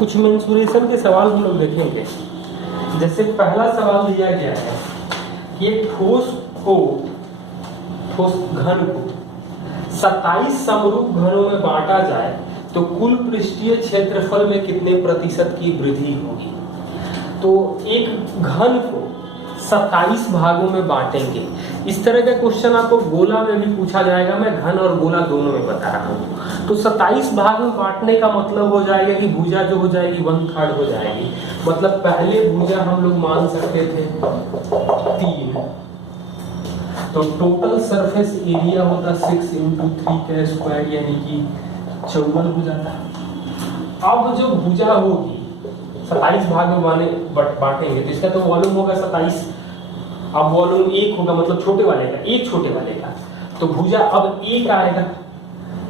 कुछ मेंसुरेशन के सवाल हम लोग देखेंगे। जैसे पहला सवाल दिया गया है कि एक ठोस घन को 27 समरूप घनों में बांटा जाए तो कुल पृष्ठीय क्षेत्रफल में कितने प्रतिशत की वृद्धि होगी। तो एक घन को 27 भागों में बांटेंगे। इस तरह का क्वेश्चन आपको गोला में भी पूछा जाएगा। मैं घन और गोला दोनों में बता रहा हूँ। तो 27 भाग में बांटने का मतलब हो जाएगा कि भुजा जो हो जाएगी 1/3 हो जाएगी। मतलब पहले भुजा हम लोग मान सकते थे 3, तो टोटल सरफेस एरिया होता 6 × 3 का स्क्वायर यानी कि 54 हो जाता। अब जो भुजा होगी 27 भाग में बांटेंगे तो इसका तो वॉल्यूम होगा 27। अब वॉल्यूम 1 होगा, मतलब छोटे वाले का, एक छोटे वाले का, तो भुजा अब 1 आएगा।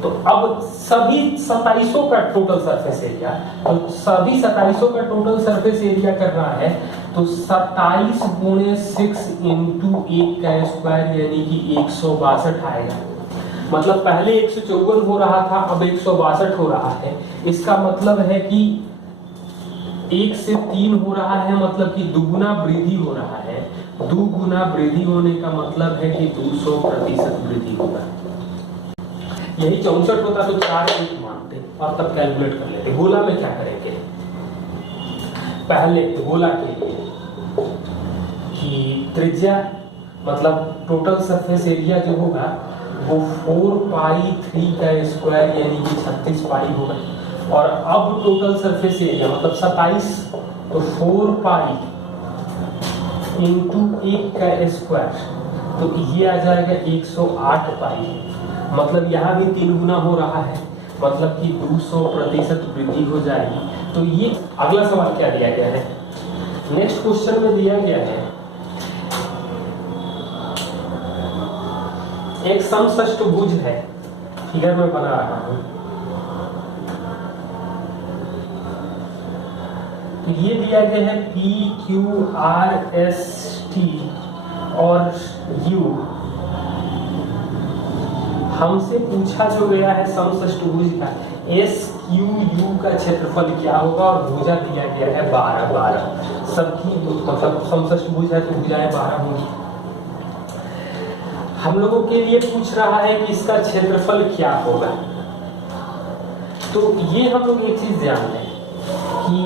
तो अब सभी 27 का टोटल सरफेस एरिया, तो सभी 27 का टोटल सरफेस एरिया करना है तो 27 × 6 × 1 का स्क्वायर यानी कि 162 आएगा। मतलब पहले 154 हो रहा था, अब 162 हो रहा है। इसका मतलब है कि 1 से 3 हो रहा है, मतलब कि दुगुना वृद्धि हो रहा है। दुगुना वृद्धि होने का मतलब है कि 200% वृद्धि होगा। यही 64 होता तो 4 1 मानते और तब कैलकुलेट कर लेते। गोला में क्या करेंगे, पहले गोला के लिए कि त्रिज्या मतलब टोटल सरफेस एरिया जो होगा वो 4π3 का स्क्वायर यानी कि 36 पाई होगा। और अब टोटल सरफेस एरिया मतलब 27, तो 4π × 1 का स्क्वायर, तो ये आ जाएगा 108 पाई। मतलब यहाँ भी 3 गुना हो रहा है, मतलब कि 200% वृद्धि हो जाएगी। तो ये अगला सवाल क्या दिया गया है, नेक्स्ट क्वेश्चन में दिया गया है एक समषष्टभुज है, फिगर में बना रहा हूं। तो ये दिया गया है P Q R S T और U। हमसे पूछा जो गया है समषष्टभुज का S Q U का क्षेत्रफल क्या होगा और भुजा दिया गया है 12। सबकी मतलब समषष्टभुज है तो भुजाएं 12 होंगी। हम लोगों के लिए पूछ रहा है कि इसका क्षेत्रफल क्या होगा। तो ये हम लोग एक चीज ध्यान दें कि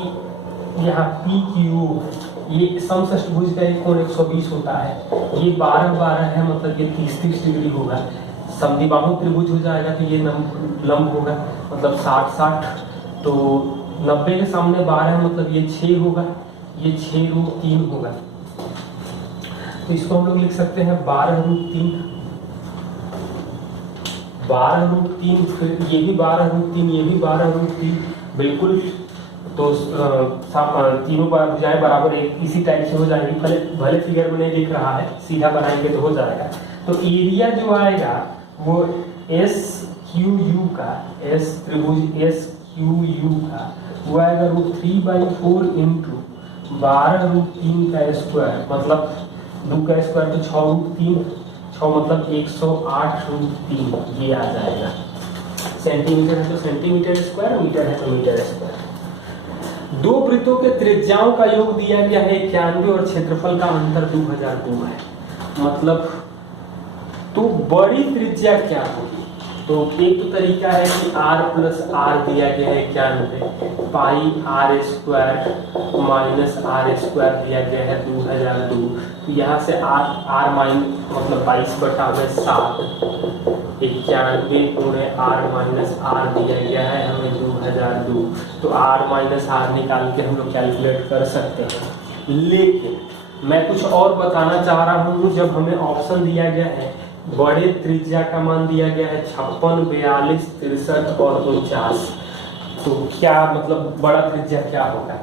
यहाँ P Q ये समषष्टभुज का एक कोण 120 होता है, ये 12 है, मतलब ये 30 डिग्री होगा। समद्विबाहु त्रिभुज हो जाएगा तो ये लंब होगा, मतलब 60, तो 90 के सामने 12 है, मतलब ये 6 होगा, ये 6√3 होगा। तो इसको हम लोग लिख सकते हैं 12√3, 12√3, फिर ये भी 12√3, ये भी 12√3, बिल्कुल। तो तीनों भुजाएं बराबर एक इसी टाइप से हो जाएगी। भले फिगर में नहीं दिख रहा है, सीधा बनाएंगे तो हो जाएगा। तो एरिया जो आएगा वो SQU का, S त्रिभुज SQU का वो आएगा √3/4 × 12√3 का स्क्वायर, मतलब 2 का स्क्वायर तो 6√3, 6 मतलब 108√3, ये आ जाएगा। सेंटीमीटर है तो सेंटीमीटर स्क्वायर, मीटर है तो मीटर स्क्वायर। दो वृत्तों के त्रिज्याओं का योग दिया गया है 91 और क्षेत्रफल का अंतर 2002 है। मतलब तो बड़ी त्रिज्या क्या होगी। तो एक तो तरीका है कि r + r दिया गया है 91, πr² - दिया गया है 2002। तो यहाँ से r मतलब 22/7, 91 × r दिया गया है हमें 2002। तो r - r निकाल के हम लोग कैलकुलेट कर सकते हैं। लेकिन मैं कुछ और बताना चाह रहा हूँ। जब हमें ऑप्शन दिया गया है बड़े त्रिज्या का मान दिया गया है 56, 42, 63 और 49, तो क्या मतलब बड़ा त्रिज्या क्या होगा।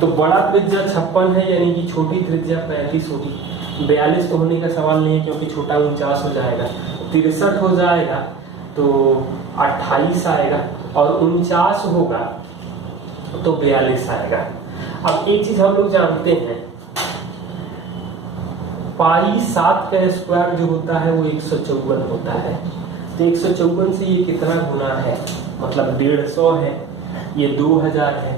तो बड़ा त्रिज्या 56 है यानी कि छोटी त्रिज्या 35 होगी। 42 तो होने का सवाल नहीं है क्योंकि छोटा 49 हो जाएगा। 63 हो जाएगा तो 28 आएगा, और 49 होगा तो 42 आएगा। अब एक चीज हम लोग जानते हैं, π7 का स्क्वायर जो होता है वो 154 होता है। तो 154 से ये कितना गुना है, मतलब 150 है, ये 2000 है,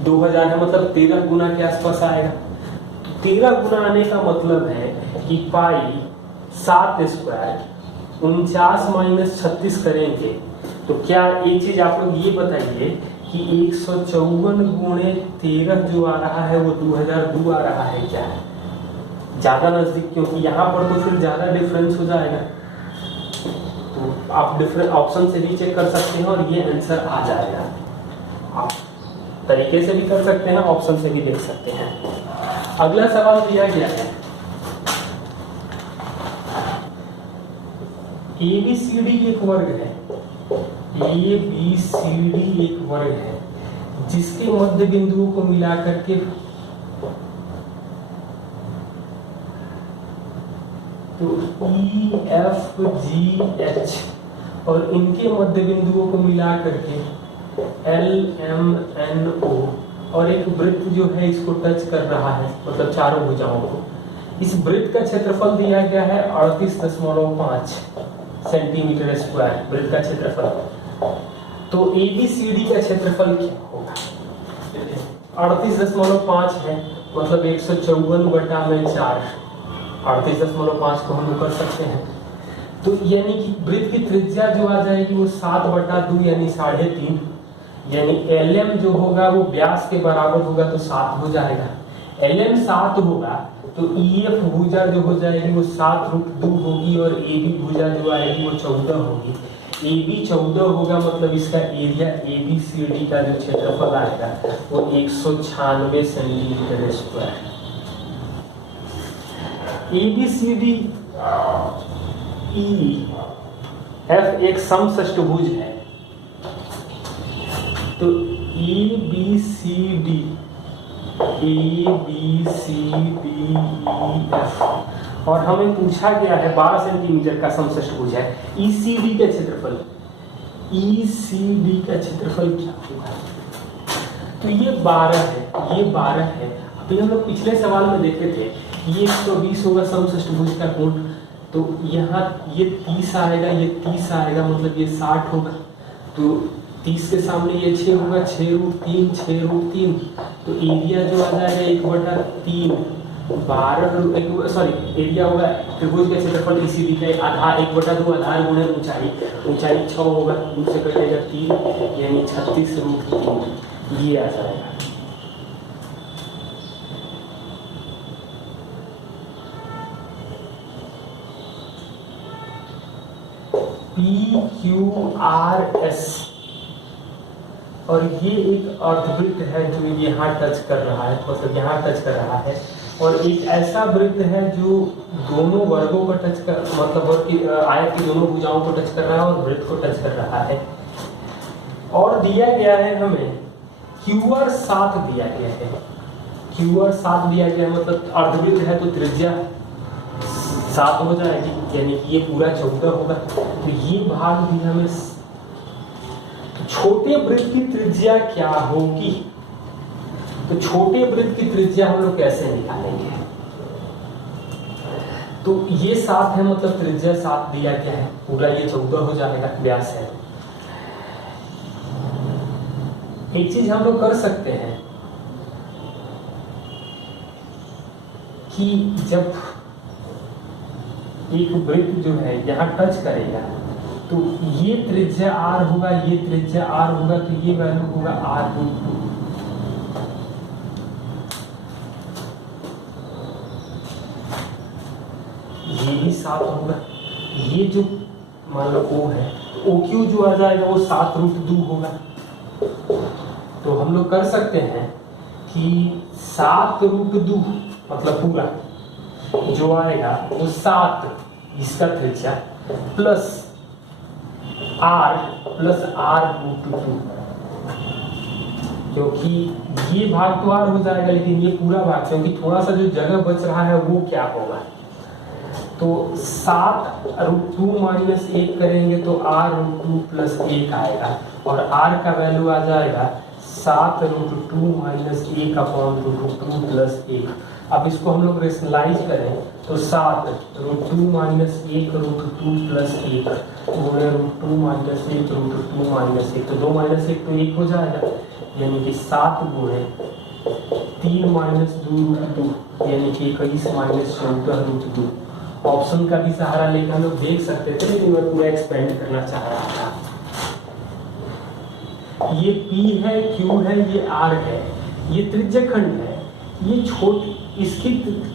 2000 है, मतलब 13 गुना के आसपास आएगा। तो 13 गुना आने का मतलब है कि पाई 7 स्क्वायर 49 माइनस 36 करेंगे तो क्या, एक चीज आप लोग ये बताइए कि 154 गुणे 13 जो आ रहा है वो 2002 आ रहा है क्या? ज्यादा नजदीक, क्योंकि यहाँ पर तो फिर ज्यादा डिफरेंस हो जाएगा। तो आप डिफरेंट ऑप्शन से भी चेक कर सकते हैं और ये आंसर आ जाएगा। आप तरीके से भी कर सकते हैं, ऑप्शन से भी देख सकते हैं। अगला सवाल दिया गया है, ABCD एक वर्ग है, ABCD एक वर्ग है जिसके मध्य बिंदुओं को मिलाकर के तो EFGH और इनके मध्य बिंदुओं को मिला करके LMNO और एक वृत्त जो है इसको टच कर रहा है, मतलब चारों भुजाओं को। इस वृत्त का क्षेत्रफल दिया गया है 38.5 सेंटीमीटर स्क्वायर, वृत्त का क्षेत्रफल। तो ABCD का क्षेत्रफल क्या होगा? 38.5 है, मतलब 154/4, 38.5 को हम लोग कर सकते हैं। तो यानी कि वृत्त की त्रिज्या जो आ जाएगी वो 7/2 यानी 3.5, यानी LM जो होगा वो व्यास के बराबर होगा तो 7 हो जाएगा। LM 7 होगा तो EF भुजा जो हो जाएगी वो 7√2 होगी और AB भुजा जो आएगी वो 14 होगी। AB 14 होगा, मतलब इसका एरिया ABCD का जो क्षेत्रफल आएगा वो 196 सेंटीमीटर स्क्वायर। ABCD EF एक समषष्टभुज है, तो ABCD EF और हमें पूछा गया है 12 सेंटीमीटर का समषष्टभुज है। ECD का क्षेत्रफल, ECD का क्षेत्रफल क्या होगा? तो ये 12 है, ये 12 है। अभी हम लोग पिछले सवाल में देखे थे ये 120 होगा समषष्टभुज का कोण, तो यहाँ ये 30 आएगा, ये 30 आएगा, मतलब ये 60 होगा। तो 30 के सामने ये 6 होगा, 6√3, 6√3, तो एरिया जो आ जाएगा 1/3, 12, सॉरी एरिया होगा त्रिभुज के क्षेत्रफल ECD का आधार 1/2 आधार गुणे ऊंचाई, ऊंचाई 6 होगा, 2 से कटेगा 3 यानी 36√3 ये आ जाएगा। PQRS और ये एक अर्धवृत्त है जो यहाँ टच कर रहा है, मतलब यहाँ टच कर रहा है, और एक ऐसा वृत्त है जो दोनों वर्गों को टच कर, मतलब वर्ग की आयत की दोनों भुजाओं को टच कर रहा है और वृत्त को टच कर रहा है। और दिया गया है हमें QR 7 दिया गया है, QR 7 दिया गया है, मतलब अर्धवृत्त है तो त्रिज्या 7 हो जाएगी, यानी कि ये पूरा 14 होगा। तो ये भाग भी हमें, तो छोटे वृत्त की त्रिज्या क्या होगी? तो छोटे वृत्त की त्रिज्या हम लोग कैसे निकालेंगे? तो ये 7 है, मतलब त्रिज्या 7 दिया गया है, पूरा ये 14 हो जाएगा, व्यास है। एक चीज हम लोग कर सकते हैं कि जब एक वृत्त जो है यहाँ टच करेगा तो ये त्रिज्या R होगा, ये त्रिज्या R होगा, तो ये वैल्यू होगा R√2। ये भी 7 होगा, ये जो मान लो O है तो OQ जो आ जाएगा वो 7√2 होगा। तो हम लोग कर सकते हैं कि 7√2 मतलब पूरा जो आएगा वो 7 इसका त्रिज्या प्लस R प्लस R√2, क्योंकि ये भाग तो R हो जाएगा लेकिन ये पूरा भाग, क्योंकि थोड़ा सा जो जगह बच रहा है वो क्या होगा, तो 7√2 माइनस 1 करेंगे तो R√2 प्लस 1 आएगा और R का वैल्यू आ जाएगा 7√2 माइनस 1/√2 प्लस 1। अब इसको हम लोग रेशनलाइज करें तो 7√2 माइनस 1√2 प्लस 1 गुणे √2 माइनस 1√2 माइनस 1, तो 2 माइनस 1 तो 1 हो जाएगा, यानी कि 7 गुणे 3 माइनस 2√2 यानी कि 21 माइनस 14√2। ऑप्शन का भी सहारा लेकर हम लोग देख सकते थे, लेकिन मैं पूरा एक्सपेंड करना चाह रहा था। ये P है, Q है, ये R है, ये त्रिज्यखंड है। ये छोटी, इसकी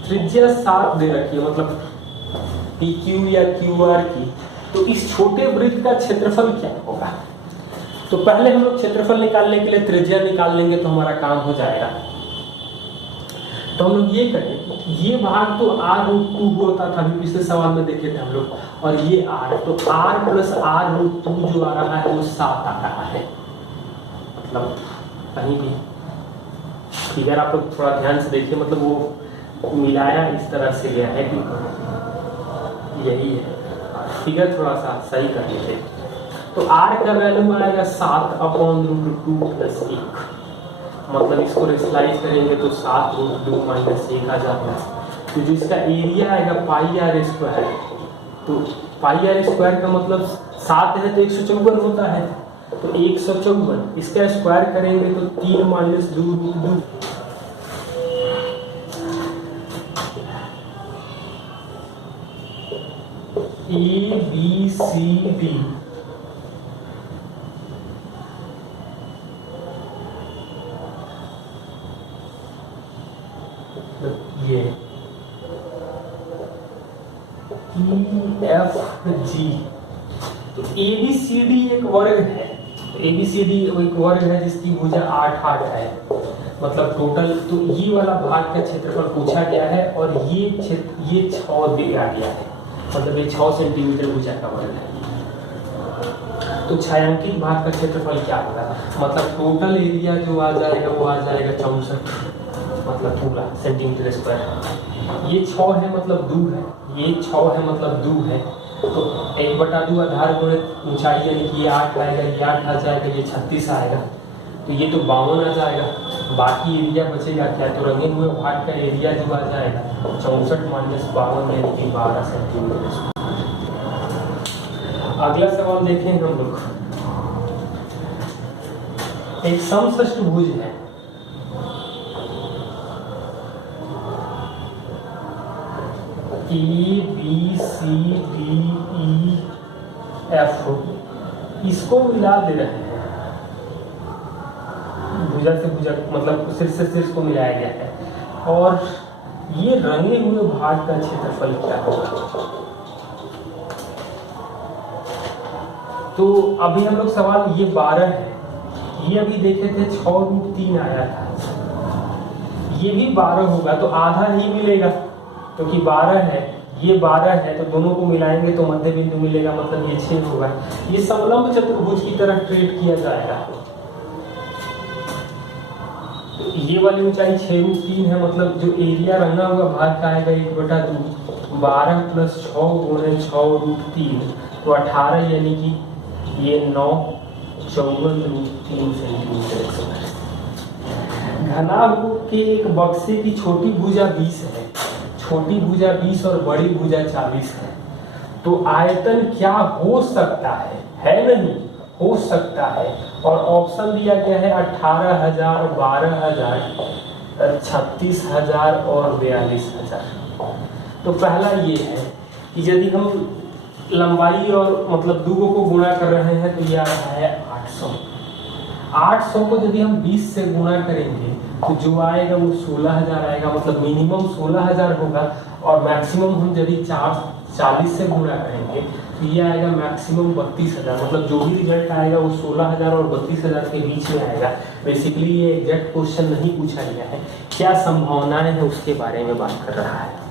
त्रिज्या 7 दे रखी है, मतलब PQ या QR की। तो इस छोटे वृत्त का क्षेत्रफल क्या होगा? तो पहले हम लोग क्षेत्रफल निकालने के लिए त्रिज्या निकाल लेंगे तो हमारा काम हो जाएगा। तो हम लोग ये करें, ये भाग तो r√2 होता था, अभी पिछले सवाल में देखे थे हम लोग, और ये r, तो r प्लस r√2 जो आ रहा है वो 7 आ रहा है। मतलब कहीं भी फिगर आप लोग थोड़ा ध्यान से देखिए, मतलब वो मिलाया इस तरह से गया है कि यही है, फिगर थोड़ा सा सही कर लीजिए। तो r का वैल्यू आएगा 7/√2 प्लस 1, मतलब इसको रेशनलाइज करेंगे तो 7√2 माइनस 1 आ जाएगा। तो जो इसका एरिया आएगा πr², तो πr² का मतलब 7 है तो 154 होता है, तो 154 इसका स्क्वायर करेंगे तो 3 माइनस 2√2। ABCD ये EFG, तो ABCD एक वर्ग है, ABCD एक वर्ग है जिसकी भुजा 8 है, मतलब टोटल। तो ये वाला भाग का क्षेत्रफल पूछा गया है और ये 6 दिया गया है, मतलब ये 6 सेंटीमीटर भुजा का वर्ग है। तो छायांकित भाग का क्षेत्रफल क्या होगा? मतलब टोटल एरिया जो आ जाएगा वो आ जाएगा 64, मतलब पूरा सेंटीमीटर स्क्वायर। ये 6 है मतलब 2 है, ये 6 है मतलब 2 है, तो 1/2 आधार गुणे ऊंचाई यानी कि ये 8 आएगा, ये 8 आ जाएगा, ये 36 आएगा, तो ये तो 52 आ जाएगा। बाकी एरिया बचेगा क्या? तो रंगीन हुए भाग का एरिया जो आ जाएगा 64 माइनस 52 यानी कि 12 सेंटीमीटर। अगला सवाल देखें हम लोग। एक समषष्टभुज है, ABCDEF, इसको मिला दे रहे हैं, भुजा से भुजा मतलब सिर से सिर को मिलाया गया है, और ये रंगे हुए भाग का क्षेत्रफल क्या होगा? तो अभी हम लोग सवाल ये 12 है, ये अभी देखे थे 6√3 आया था, ये भी 12 होगा तो आधा ही मिलेगा, क्योंकि 12 है, ये 12 है, तो दोनों को मिलाएंगे तो मध्य बिंदु मिलेगा, मतलब ये 6 होगा। ये समलंब चतुर्भुज की तरह ट्रीट किया जाएगा। ये वाली ऊंचाई 6√3 है, मतलब जो एरिया रंगा हुआ भाग का आएगा 1/2, 12 प्लस 6 गुणे 6√3 तो 18, यानी कि ये 9 54√3 सेंटीमीटर। घनाभ के एक बक्से की छोटी भुजा 20 है, छोटी भुजा 20 और बड़ी भुजा 40 है, तो आयतन क्या हो सकता है नहीं, हो सकता है। और ऑप्शन दिया गया है 18,000, 12,000, 36,000 और 42,000। तो पहला ये है कि यदि हम लंबाई और मतलब दूगों को गुणा कर रहे हैं तो ये आ रहा है 800। 800 को यदि हम 20 से गुणा करेंगे तो जो आएगा वो 16,000 आएगा, मतलब मिनिमम 16,000 होगा, और मैक्सिमम हम यदि 40 से गुणा करेंगे तो ये आएगा मैक्सिमम 32,000, मतलब जो भी रिजल्ट आएगा वो 16,000 और 32,000 के बीच में आएगा। बेसिकली ये एग्जैक्ट क्वेश्चन नहीं पूछा गया है, क्या संभावनाएं हैं उसके बारे में बात कर रहा है।